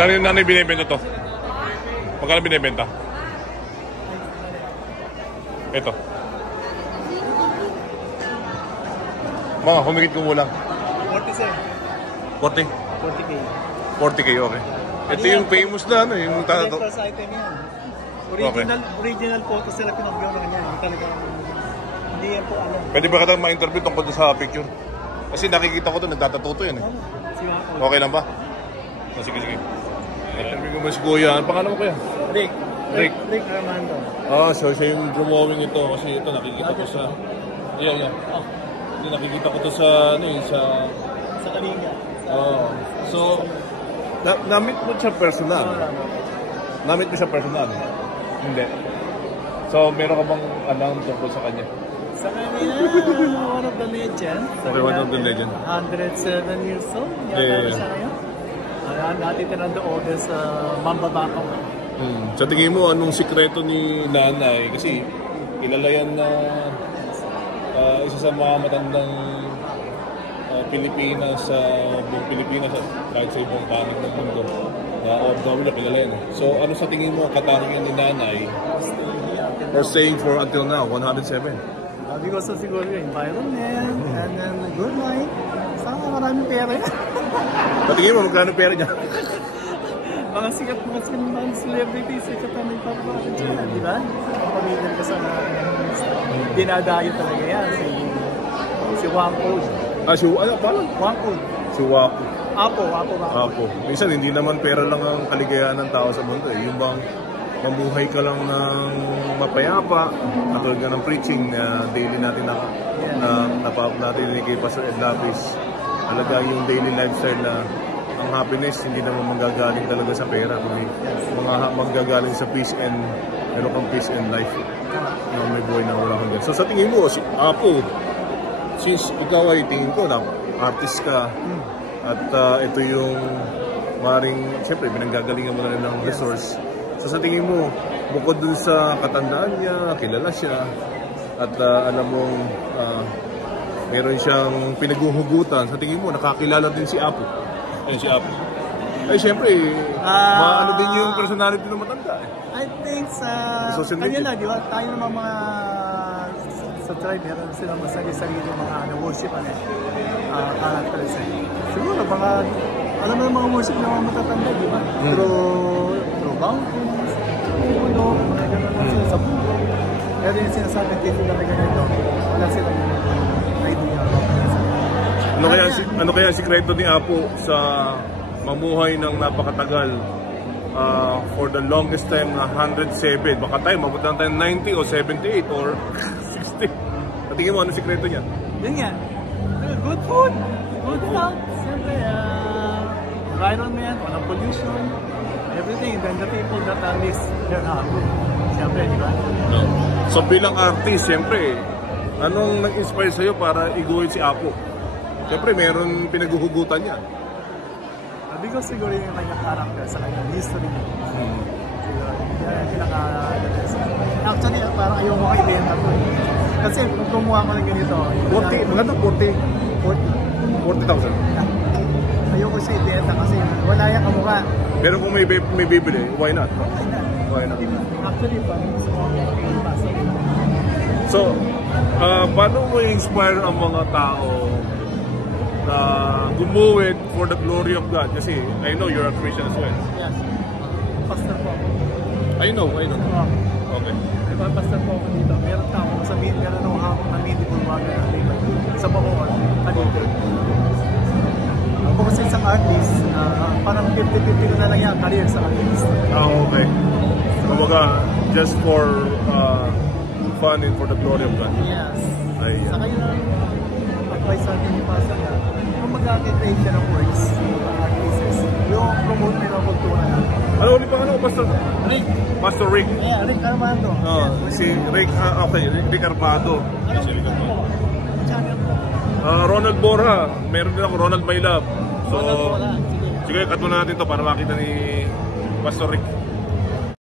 Magkano yung nanay binibenta to? Magkano binibenta? Ito. Mga humigit ko mula. 47. 40? 40K. 40K, okay. Ito yung famous na ano, yung tato. Collector's item yan. Original photo sila pinag-gawa na yan. Talagang hindi yan po alam. Pwede ba kita ma-interview tungkol sa picture? Kasi nakikita ko to, nagtatato yan eh. Okay lang ba? Oh, sige, sige. Interview ko ba si Kuya? Ano pangalan mo Kuya? Rick. Rick. Rick Armando. Ah, so siya yung drawing ito kasi ito nakikita ko sa... Yeah. Oh. Nakikita ko to sa ano eh, sa Kalinga. Oh. So na-meet mo siya personal. Na-meet mo siya personal. Hindi. So meron ka bang alam tungkol sa kanya? Sa kanya, one of the legends. Okay, one of the legends. 107 years old. Yata siya ngayon. Natitira doon sa Mambabakaw. Sa tingin mo, anong sikreto ni nanay? Kasi kilala yan na isa sa mga matandang Pilipinas sa buong Pilipinas at kahit sa ibang panig ng mundo na OFW na kilala yan. So ano sa tingin mo katanungan ni nanay or saying for until now, 107? Because of siguro yung environment and then good life. Saka maraming pera yan. Patingin mo magkano pera niya? Mga sikat mga celebrities, sikat na nagpapakita dyan, di ba? Pamilyan ka sa dinadayo talaga yan, si Wangko. Si ano, paano? Wangko. Si Wako. Apo. Minsan hindi naman pera lang ang kaligayahan ng tao sa mundo eh. Yung bang mabuhay ka lang ng mapayapa, katulad nga ng preaching na daily natin na napap natin ni kay Pastor Ed Lapis. Talaga yung daily lifestyle na ang happiness hindi naman manggagaling talaga sa pera, kundi manggagaling sa peace and meron kang peace and life na may buhay na wala kang. So sa tingin mo, si Apo, since ikaw ay tingin ko na artist ka at ito yung maring, siyempre binanggagalingan mo na rin ng resource. So sa tingin mo, bukod dun sa katandaan niya, kilala siya at alam mong meron siyang pinaghuhugutan, sa tingin mo nakakilala din si Apo. Si Apo. Ay, siyempre, maano din yung personality ng matanda. I think sa kanila, di ba? Tayo naman mga sa tribe, meron silang masali-sarili mga worship characters. Siguro, mga, alam mo yung mga worship ng mga matatanda, di ba? Through mountains, through puno, mga gano'n lang sila sa puno. Pero yung sinasabi ng tito na ganito, wala silang idea. Ano kaya sikreto ni Apo sa mamuhay ng napakatagal for the longest time na 107? Baka tayo, mabutan tayo 90 o 78 or 60. Patingin mo, ano sikreto niya? Yun nga. Good food, good health, siyempre, environment, walang pollution, everything. Then the people that are least, they're happy. Siyempre, di ba? No. So bilang artist, siyempre, anong nag-inspire sa'yo para iguhin si Apo? Siyempre, meron pinaghuhugutan niya. Because siguro yung kanyang character sa kanyang history niya. Siguro, yan actually, parang ayaw mo kaibenta ko. Kasi kung kumuha ko ng ganito, 40, maganda 40,000. Ayoko siya ibenta kasi wala yung kamukha. Pero kung may bibili, why not? Why not? Actually, parang gusto ko ipasa. So, paano mo i-inspire ang mga tao na gumuhit for the glory of God? Kasi I know you're a Christian as well. Yes. Pastor po. I know. Okay. Diba, pastor po ako dito. Meron akong hapong na medieval water sa Bacoor. Ako kasi isang artist, parang 50-50 ko na lang yung career sa artist. Okay. Kumbaga, just for fun and for the glory of God. Yes. Ay, Saka yung advice sa atin ni Pastor na kung mag-create siya ng works, artists, yung promote na yung kultura natin. Ano ulit pangalan ko, Pastor? Rick. Pastor Rick. Yeah, Rick Armando. Si Rick, okay, Rick Armando. Ano si Rick Armando? Channel po. Ronald Borja. Meron din ako, Ronald My Love. So, Ronald Borja. sige, cut muna natin to para makita ni Pastor Rick.